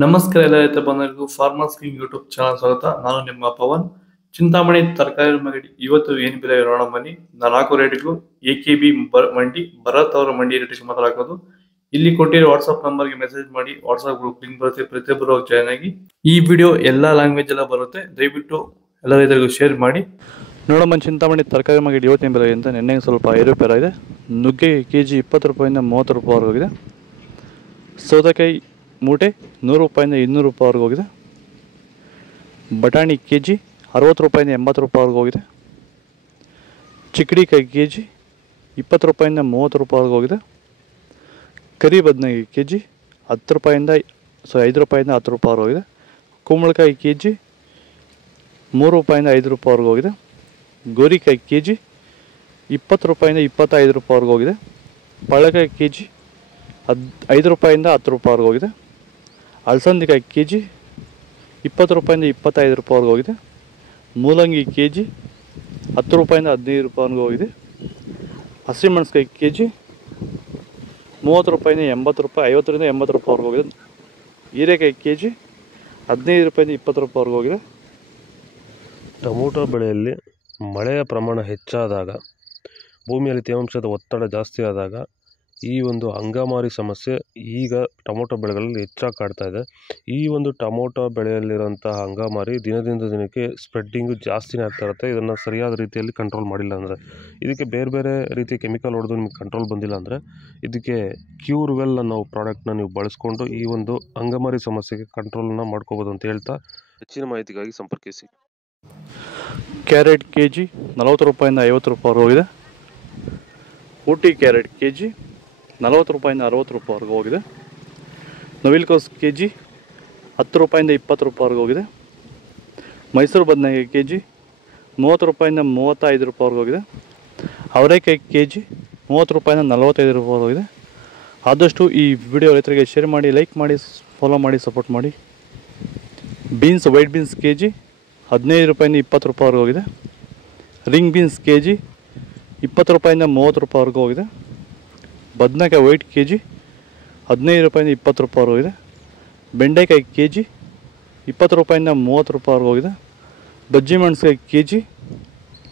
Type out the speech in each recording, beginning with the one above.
ನಮಸ್ಕಾರ ಎಲ್ಲ ರೈತ ಬಂಧುಗಳಿಗೂ ಫಾರ್ಮರ್ಸ್ ಕಿಂಗ್ ಯೂಟ್ಯೂಬ್ ಚಾನಲ್ ಸ್ವಾಗತ. ನಾನು ನಿಮ್ಮ ಪವನ್. ಚಿಂತಾಮಣಿ ತರಕಾರಿ ಮಂಡಿ ಇವತ್ತು ಏನು ಬೆಲೆ ನೋಡೋಣ ಬನ್ನಿ. ನಾಲ್ಕು ರೇಟ್ಗಳು AKB ಮಂಡಿ ಭರತ್ ಅವರ ಮಂಡಿ ರೇಟ್ ಮಾತಾಡೋದು. ಇಲ್ಲಿ ಕೊಟ್ಟಿರೋ ವಾಟ್ಸ್ಆಪ್ ನಂಬರ್ಗೆ ಮೆಸೇಜ್ ಮಾಡಿ. ವಾಟ್ಸ್ಆಪ್ ಗ್ರೂಪ್ ಲಿಂಕ್ ಬರುತ್ತೆ, ಪ್ರತಿಯೊಬ್ಬರು ಜಾಯ್ನ್ ಆಗಿ. ಈ ವಿಡಿಯೋ ಎಲ್ಲಾ ಲ್ಯಾಂಗ್ವೇಜ್ ಎಲ್ಲ ಬರುತ್ತೆ, ದಯವಿಟ್ಟು ಎಲ್ಲ ರೈತರಿಗೂ ಶೇರ್ ಮಾಡಿ. ನೋಡಮ್ಮ, ಚಿಂತಾಮಣಿ ತರಕಾರಿ ಮಂಡಿ ಇವತ್ತಿನ ಬೆಲೆ ಅಂತ ನಿನ್ನೆ ಸ್ವಲ್ಪ ಏರುಪೇರ ಇದೆ. ನುಗ್ಗೆ KG 20 ರೂಪಾಯಿಂದ 30 ರೂಪಾಯಿ ಹೋಗಿದೆ. ಸೌತೆಕಾಯಿ ಮೂಟೆ 100 ರೂಪಾಯಿಂದ 200 ರೂಪಾಯಿವರೆಗೆ ಹೋಗಿದೆ. ಬಟಾಣಿ KG 60 ರೂಪಾಯಿಂದ 80 ರೂಪಾಯಿವರೆಗೆ ಹೋಗಿದೆ. ಚಿಕ್ಕಡಿಕಾಯಿ KG 20 ರೂಪಾಯಿಂದ 30 ರೂಪಾಯಿವರೆಗೆ ಹೋಗಿದೆ. ಕರಿ ಬದನೆಕಾಯಿ KG 10 ರೂಪಾಯಿಂದ 5 ರೂಪಾಯಿಂದ 10 ರೂಪಾಯಿವರೆಗೆ ಹೋಗಿದೆ. ಕುಂಬಳಕಾಯಿ KG 3 ರೂಪಾಯಿಂದ 5 ರೂಪಾಯಿವರೆಗೆ ಹೋಗಿದೆ. ಗೋರಿಕಾಯಿ KG 20 ರೂಪಾಯಿಂದ 25 ರೂಪಾಯಿವರೆಗೆ ಹೋಗಿದೆ. ಪಳಕಾಯಿ KG 5 ರೂಪಾಯಿಂದ 10 ರೂಪಾಯಿವರೆಗೆ ಹೋಗಿದೆ. ಅಲಸಂದಿಕಾಯಿ KG 20 ರೂಪಾಯಿಂದ 25 ರೂಪಾಯಿವರೆಗೆ ಹೋಗಿದೆ. ಮೂಲಂಗಿ KG 10 ರೂಪಾಯಿಂದ 15 ರೂಪಾಯಿವರೆಗೆ ಹೋಗಿದೆ. ಹಸಿಮೆಣಸಿನಕಾಯಿ KG 30 ರೂಪಾಯಿಂದ 80 ರೂಪಾಯಿ, 50ರಿಂದ 80 ರೂಪಾಯಿವರೆಗೆ ಹೋಗಿದೆ. ಹೀರೆಕಾಯಿ KG 15 ರೂಪಾಯಿಂದ 20 ರೂಪಾಯಿವರೆಗೆ ಹೋಗಿದೆ. ಟೊಮೊಟೊ ಬೆಳೆಯಲ್ಲಿ ಮಳೆಯ ಪ್ರಮಾಣ ಹೆಚ್ಚಾದಾಗ, ಭೂಮಿಯಲ್ಲಿ ತೇವಾಂಶದ ಒತ್ತಡ ಜಾಸ್ತಿ ಆದಾಗ ಈ ಒಂದು ಅಂಗಮಾರಿ ಸಮಸ್ಯೆ ಈಗ ಟೊಮೊಟೊ ಬೆಳೆಗಳಲ್ಲಿ ಹೆಚ್ಚಾಗಿ ಕಾಡ್ತಾ ಇದೆ. ಈ ಒಂದು ಟೊಮೊಟೊ ಬೆಳೆಯಲ್ಲಿರುವಂತಹ ಅಂಗಮಾರಿ ದಿನದಿಂದ ದಿನಕ್ಕೆ ಸ್ಪ್ರೆಡ್ಡಿಂಗು ಜಾಸ್ತಿನೇ ಆಗ್ತಾ ಇರುತ್ತೆ. ಇದನ್ನು ಸರಿಯಾದ ರೀತಿಯಲ್ಲಿ ಕಂಟ್ರೋಲ್ ಮಾಡಿಲ್ಲ ಅಂದರೆ, ಇದಕ್ಕೆ ಬೇರೆ ಬೇರೆ ರೀತಿಯ ಕೆಮಿಕಲ್ ಹೊಡೆದು ನಿಮಗೆ ಕಂಟ್ರೋಲ್ ಬಂದಿಲ್ಲ ಅಂದರೆ, ಇದಕ್ಕೆ ಕ್ಯೂರ್ವೆಲ್ ಅನ್ನೋ ಪ್ರಾಡಕ್ಟ್ನ ನೀವು ಬಳಸ್ಕೊಂಡು ಈ ಒಂದು ಅಂಗಮಾರಿ ಸಮಸ್ಯೆಗೆ ಕಂಟ್ರೋಲನ್ನು ಮಾಡ್ಕೋಬೋದು ಅಂತ ಹೇಳ್ತಾ, ಹೆಚ್ಚಿನ ಮಾಹಿತಿಗಾಗಿ ಸಂಪರ್ಕಿಸಿ. ಕ್ಯಾರೆಟ್ KG 40 ರೂಪಾಯಿಂದ 50 ರೂಪಾಯಿವರೆಗೆ ಹೋಗಿದೆ. ಊಟಿ ಕ್ಯಾರೆಟ್ KG 40 ರೂಪಾಯಿಂದ 60 ರೂಪಾಯಿವರೆಗೆ ಹೋಗಿದೆ. ನವಿಲುಕೋಸು KG 10 ರೂಪಾಯಿಂದ 20 ರೂಪಾಯಿವರೆಗೆ ಹೋಗಿದೆ. ಮೈಸೂರು ಬದನೆಕಾಯಿ KG 30 ರೂಪಾಯಿಂದ 35 ರೂಪಾಯಿವರೆಗೆ ಹೋಗಿದೆ. ಅವರೆಕಾಯಿ KG 30 ರೂಪಾಯಿಂದ 45 ರೂಪಾಯಿವರೆಗೆ ಹೋಗಿದೆ. ಆದಷ್ಟು ಈ ವಿಡಿಯೋ ರೈತರಿಗೆ ಶೇರ್ ಮಾಡಿ, ಲೈಕ್ ಮಾಡಿ, ಫಾಲೋ ಮಾಡಿ, ಸಪೋರ್ಟ್ ಮಾಡಿ. ಬೀನ್ಸ್ ವೈಟ್ ಬೀನ್ಸ್ KG 15 ರೂಪಾಯಿಂದ 20 ರೂಪಾಯಿವರೆಗೆ ಹೋಗಿದೆ. ರಿಂಗ್ ಬೀನ್ಸ್ KG 20 ರೂಪಾಯಿಂದ 30 ರೂಪಾಯಿವರೆಗೆ ಹೋಗಿದೆ. ಬದನೆಕಾಯಿ ವೈಟ್ KG 15 ರೂಪಾಯಿಂದ 20 ರೂಪಾಯಿವರೆಗೆ ಹೋಗಿದೆ. ಬೆಂಡೆಕಾಯಿ KG 20 ರೂಪಾಯಿಂದ 30 ರೂಪಾಯಿವರೆಗೆ ಹೋಗಿದೆ. ಬಜ್ಜಿ ಮೆಣಸಿನಕಾಯಿ KG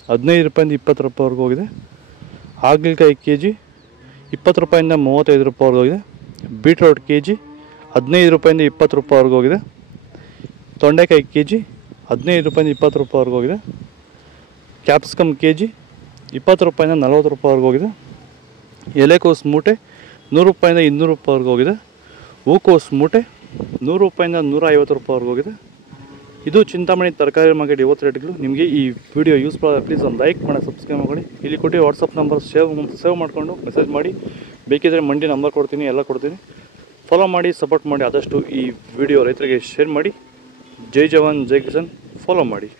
15 ರೂಪಾಯಿಂದ 20 ರೂಪಾಯಿವರೆಗೆ ಹೋಗಿದೆ. ಹಾಗಲಕಾಯಿ KG 20 ರೂಪಾಯಿಂದ 35 ರೂಪಾಯಿವರೆಗೆ ಹೋಗಿದೆ. ಬೀಟ್ರೋಟ್ KG 15 ರೂಪಾಯಿಂದ 20 ರೂಪಾಯಿವರೆಗೆ ಹೋಗಿದೆ. ತೊಂಡೆಕಾಯಿ KG 15 ರೂಪಾಯಿಂದ 20 ರೂಪಾಯಿವರೆಗೆ ಹೋಗಿದೆ. ಕ್ಯಾಪ್ಸಿಕಮ್ KG 20 ರೂಪಾಯಿಂದ 40 ರೂಪಾಯಿವರೆಗೆ ಹೋಗಿದೆ. ಎಲೆಕೋಸು ಮೂಟೆ 100 ರೂಪಾಯಿಂದ 200 ರೂಪಾಯಿವರೆಗೆ ಹೋಗಿದೆ. ಹೂಕೋಸು ಮೂಟೆ 100 ರೂಪಾಯಿಂದ 150 ರೂಪಾಯಿವರೆಗೆ ಹೋಗಿದೆ. ಇದು ಚಿಂತಾಮಣಿ ತರಕಾರಿ ಮಾರ್ಕೆಟ್ ಇವತ್ತು ರೇಟ್ಗಳು. ನಿಮಗೆ ಈ ವಿಡಿಯೋ ಯೂಸ್ಫುಲ್ ಆದರೆ ಪ್ಲೀಸ್ ಒಂದು ಲೈಕ್ ಮಾಡಿ, ಸಬ್ಸ್ಕ್ರೈಬ್ ಮಾಡಿ. ಇಲ್ಲಿ ಕೊಟ್ಟು ವಾಟ್ಸಪ್ ನಂಬರ್ ಸೇವ್ ಮಾಡಿಕೊಂಡು ಮೆಸೇಜ್ ಮಾಡಿ. ಬೇಕಿದ್ದರೆ ಮಂಡಿ ನಂಬರ್ ಕೊಡ್ತೀನಿ, ಎಲ್ಲ ಕೊಡ್ತೀನಿ. ಫಾಲೋ ಮಾಡಿ, ಸಪೋರ್ಟ್ ಮಾಡಿ. ಆದಷ್ಟು ಈ ವಿಡಿಯೋ ರೈತರಿಗೆ ಶೇರ್ ಮಾಡಿ. ಜೈ ಜವಾನ್ ಜೈ ಕಿಸಾನ್. ಫಾಲೋ ಮಾಡಿ.